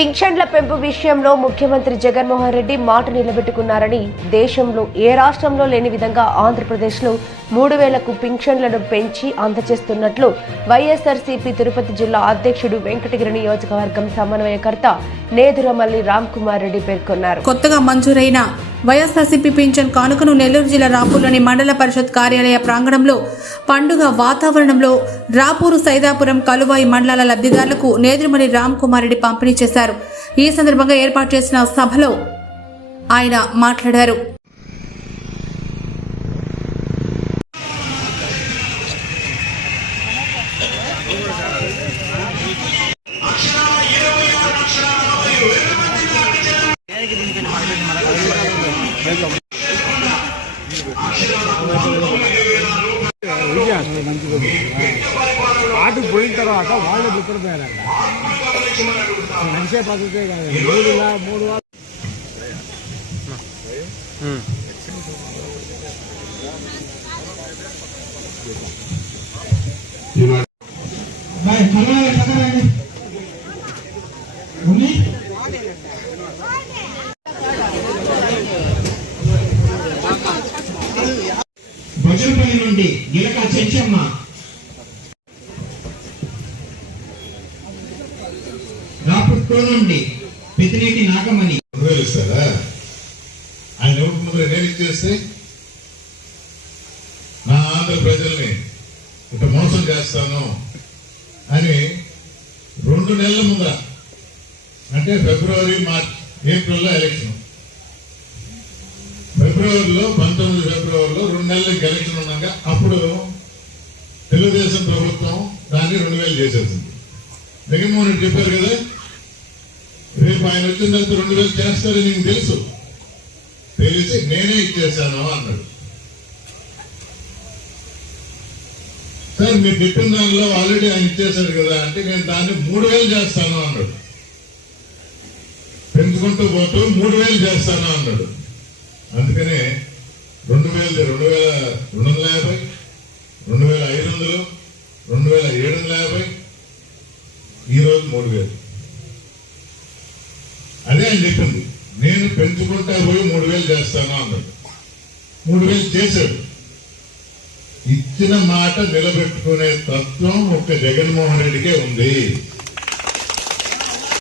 పింఛన్ల పెంపు విషయంలో ముఖ్యమంత్రి జగన్మోహన్ రెడ్డి మాట నిలబెట్టుకున్నారని దేశంలో ఏ రాష్ట్రంలో లేని విధంగా ఆంధ్రప్రదేశ్లో మూడు వేలకు పింఛన్లను పెంచి అందజేస్తున్నట్లు వైఎస్ఆర్సీపీ తిరుపతి జిల్లా అధ్యక్షుడు వెంకటగిరి నియోజకవర్గం సమన్వయకర్త నేదురమల్లి రామ్ కుమార్ రెడ్డి పేర్కొన్నారు. కొత్తగా మంజూరైన వైఎస్ఆర్సీపీ పింఛన్ కానుకను నెల్లూరు జిల్లా రాపూర్లోని మండల పరిషత్ కార్యాలయ ప్రాంగణంలో పండుగ వాతావరణంలో రాపూరు సైదాపురం కలువాయి మండలాల లబ్ధిదారులకు నేదురుమణి రామ్ కుమార్ రెడ్డి పంపిణీ చేశారు. ఈ సందర్భంగా ఏర్పాటు చేసిన సభలో ఆయన మాట్లాడారు. பாட்டு போயிட்டு தரவாக்கா வாழை புத்தர் பேரா? மனுஷே பார்த்துட்டே மூணு வா மூணு ம் భజనపల్లి నుండి గిలక చెంచమ్మ. రాపుట్కో నుండి పెతినేటి నాగమణి. ఇస్తారా ఆయన ఎవరి ముందు నేను ఇచ్చేస్తే నా ఆంధ్ర ప్రజల్ని ఇటు మోసం చేస్తాను అని రెండు నెలల ముందర అంటే ఫిబ్రవరి మార్చ్ ఏప్రిల్లో ఎలక్షన్. ఫిబ్రవరిలో పంతొమ్మిది ఫిబ్రవరిలో రెండు నెలలకి ఎలక్షన్ ప్రభుత్వం దాన్ని రెండు వేలు చేసేసింది. జగన్మోహన్ రెడ్డి చెప్పారు కదా రేపు ఆయన వచ్చిన తర్వాత రెండు వేలు చేస్తారని నీకు తెలుసు. తెలిసి నేనే ఇచ్చేసాను అన్నాడు. సార్ మీరు చెప్పిన దానిలో ఆల్రెడీ ఆయన ఇచ్చేశాడు కదా అంటే నేను దాన్ని మూడు వేలు చేస్తాను అన్నాడు. పెంచుకుంటూ పోతూ మూడు వేలు చేస్తాను అన్నాడు. అందుకనే రెండు వేల రెండు వేల రెండు వందల యాభై రెండు వేల ఐదు వందలు రెండు వేల ఏడు వందల యాభై ఈరోజు మూడు వేలు అదే ఆయన చెప్పింది నేను పెంచుకుంటా పోయి మూడు వేలు చేస్తాను అన్నాడు. మూడు వేలు చేశాడు. ఇచ్చిన మాట నిలబెట్టుకునే తత్వం ఒక జగన్మోహన్ రెడ్డికే ఉంది.